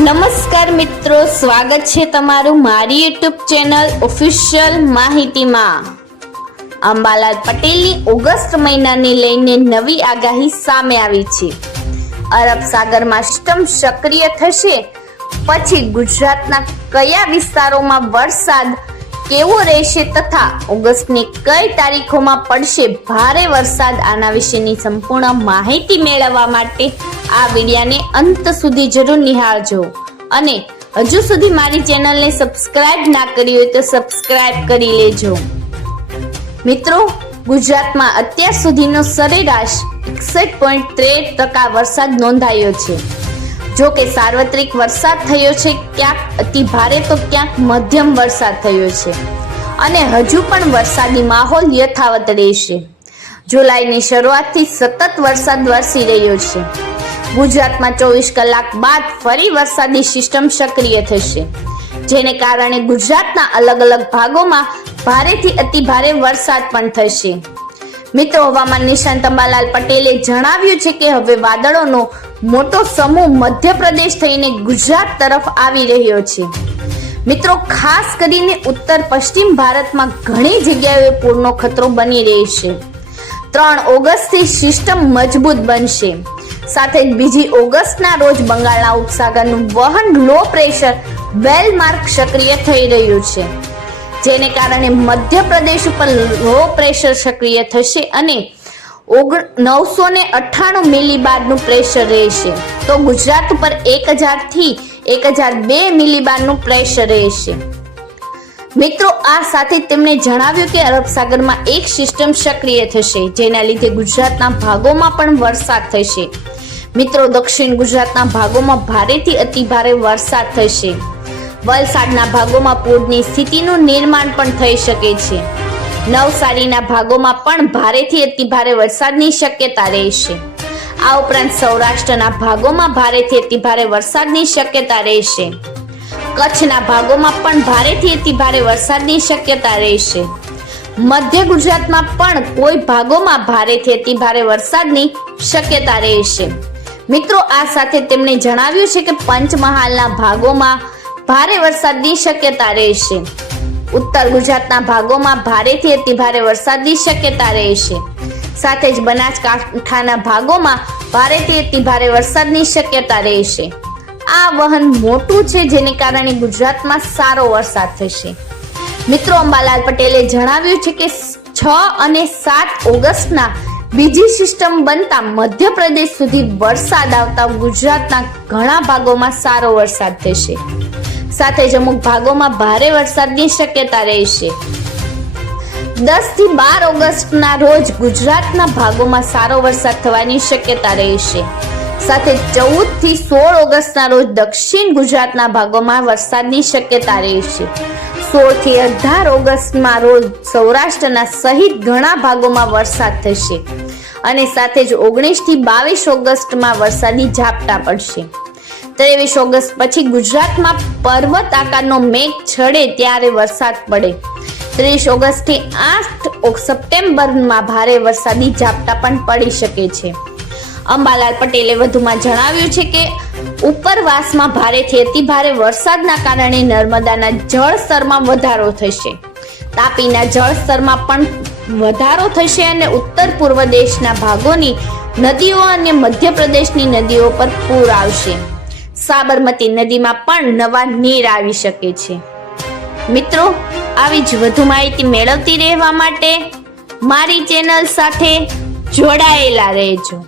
નમસ્કાર મિત્રો, સ્વાગત છે તમારું મારી યુટ્યુબ ચેનલ ઓફિશિયલ માહિતીમાં। અંબાલાલ પટેલની ઓગસ્ટ મહિનાને લઈને નવી આગાહી સામે આવી છે। અરબ સાગરમાં સિસ્ટમ સક્રિય થશે પછી ગુજરાતના કયા વિસ્તારોમાં વરસાદ કેવો રહેશે તથા ઓગસ્ટની કઈ તારીખોમાં પડશે ભારે વરસાદ, આના વિશેની સંપૂર્ણ માહિતી મેળવવા માટે આ વિડિયોને અંત સુધી જરૂર નિહાળજો અને હજુ સુધી મારી ચેનલને સબસ્ક્રાઇબ ના કરી હોય તો સબસ્ક્રાઇબ કરી લેજો। મિત્રો, ગુજરાતમાં અત્યાર સુધીનો સરેરાશ 61.13% વરસાદ નોંધાયો છે। જો કે સાર્વત્રિક વરસાદ થયો છે, ક્યાંક અતિ ભારે તો ક્યાંક મધ્યમ વરસાદ થયો છે અને હજુ પણ વરસાદી માહોલ યથાવત રહેશે। જુલાઈની શરૂઆતથી સતત વરસાદ વરસી રહ્યો છે। ગુજરાતમાં 24 કલાક બાદ ફરી વરસાદી સિસ્ટમ સક્રિય થશે, જેને કારણે ગુજરાતના અલગ અલગ ભાગોમાં ભારેથી અતિ ભારે વરસાદ પણ થશે। મિત્રો, હવામાન નિષ્ણાત અંબાલાલ પટેલે જણાવ્યું છે કે હવે વાદળોનો મોટો સમૂહ મધ્યપ્રદેશ થઈને ગુજરાત તરફ આવી રહ્યો છે। મિત્રો, ખાસ કરીને ઉત્તર પશ્ચિમ ભારતમાં ઘણી જગ્યાએ પૂરનો ખતરો બની રહેશે। 3 ઓગસ્ટથી સિસ્ટમ મજબૂત બનશે। સાથે જ બીજી ઓગસ્ટના રોજ બંગાળના ઉપસાગરનું વહન લો પ્રેશર વેલમાર્ક સક્રિય થઈ રહ્યું છે, જેને કારણે મધ્યપ્રદેશ ઉપર લો પ્રેશર સક્રિય થશે અને 998 મિલીબારનું પ્રેશર રહેશે, તો ગુજરાત ઉપર 1000 થી 1002 મિલીબારનું પ્રેશર રહેશે। મિત્રો, આ સાથે તેમણે જણાવ્યું કે અરબ સાગરમાં એક સિસ્ટમ સક્રિય થશે, જેના લીધે ગુજરાતના ભાગોમાં પણ વરસાદ થશે। મિત્રો, દક્ષિણ ગુજરાતના ભાગોમાં ભારેથી અતિ ભારે વરસાદ થશે। વલસાડના ભાગોમાં પૂરની સ્થિતિનું નિર્માણ પણ થઈ શકે છે। નવસારીના ભાગોમાં પણ ભારેથી અતિ ભારે વરસાદની શક્યતા રહેશે। આ ઉપરાંત સૌરાષ્ટ્રના ભાગોમાં ભારેથી અતિ ભારે વરસાદની શક્યતા રહેશે। કચ્છના ભાગોમાં પણ ભારેથી અતિ ભારે વરસાદની શક્યતા રહેશે। મધ્ય ગુજરાતમાં પણ કોઈ ભાગોમાં ભારેથી અતિ ભારે વરસાદની શક્યતા રહેશે। મિત્રો, આ સાથે તેમણે જણાવ્યું છે કે પંચમહાલના ભાગોમાં ભારે વરસાદની શક્યતા રહેશે। ઉત્તર ગુજરાતના ભાગોમાં ભારેથી અતિ ભારે વરસાદની શક્યતા રહેશે। સાથે જ બનાસકાંઠાના ભાગોમાં ભારેથી અતિ ભારે વરસાદની શક્યતા રહેશે। આ વહન મોટું છે, જેને કારણે ગુજરાતમાં સારો વરસાદ થશે। મિત્રો, અંબાલાલ પટેલે જણાવ્યું છે કે 6 અને 7 ઓગસ્ટના બીજી સિસ્ટમ બનતા મધ્યપ્રદેશ સુધી વરસાદ આવતા ગુજરાતના ઘણા ભાગોમાં સારો વરસાદ થશે। સાથે જ અમુક ભાગોમાં ભારે વરસાદની શક્યતા રહેશે। 10 થી 12 ઓગસ્ટના રોજ ગુજરાતના ભાગોમાં સારો વરસાદ થવાની શક્યતા રહેશે। સાથે 14 થી 16 ઓગસ્ટના રોજ દક્ષિણ ગુજરાતના ભાગોમાં વરસાદની શક્યતા રહેશે। 16 થી 18 ઓગસ્ટના રોજ સૌરાષ્ટ્રના સહિત ઘણા ભાગોમાં વરસાદ થશે અને સાથે જ 19 થી 22 ઓગસ્ટમાં વરસાદી ઝાપટા પડશે। 23 ઓગસ્ટ પછી ગુજરાતમાં પર્વત આકારનો મેઘ છડે ત્યારે વરસાદ પડે। 30 ઓગસ્ટ થી 8 સપ્ટેમ્બરમાં ભારે વરસાદી ઝાપટા પણ પડી શકે છે। અંબાલાલ પટેલે વધુમાં જણાવ્યું છે કે ઉપરવાસમાં ભારેથી અતિ ભારે વરસાદના કારણે નર્મદાના જળસ્તરમાં વધારો થશે। તાપીના જળસ્તરમાં પણ વધારો થશે અને ઉત્તર પૂર્વ દેશના ભાગોની નદીઓ અને મધ્યપ્રદેશની નદીઓ પર પૂર આવશે। સાબરમતી નદીમાં પણ નવા નીર આવી શકે છે। મિત્રો, આવી જ વધુ માહિતી મેળવતી રહેવા માટે મારી ચેનલ સાથે જોડાયેલા રહેજો।